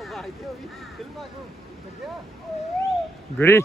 ਆਵਾਜ਼ ਤੇ ਹੋ ਗਈ ਫਿਲਮਾਂ ਨੂੰ ਲੱਗਿਆ ਗੁਰੀ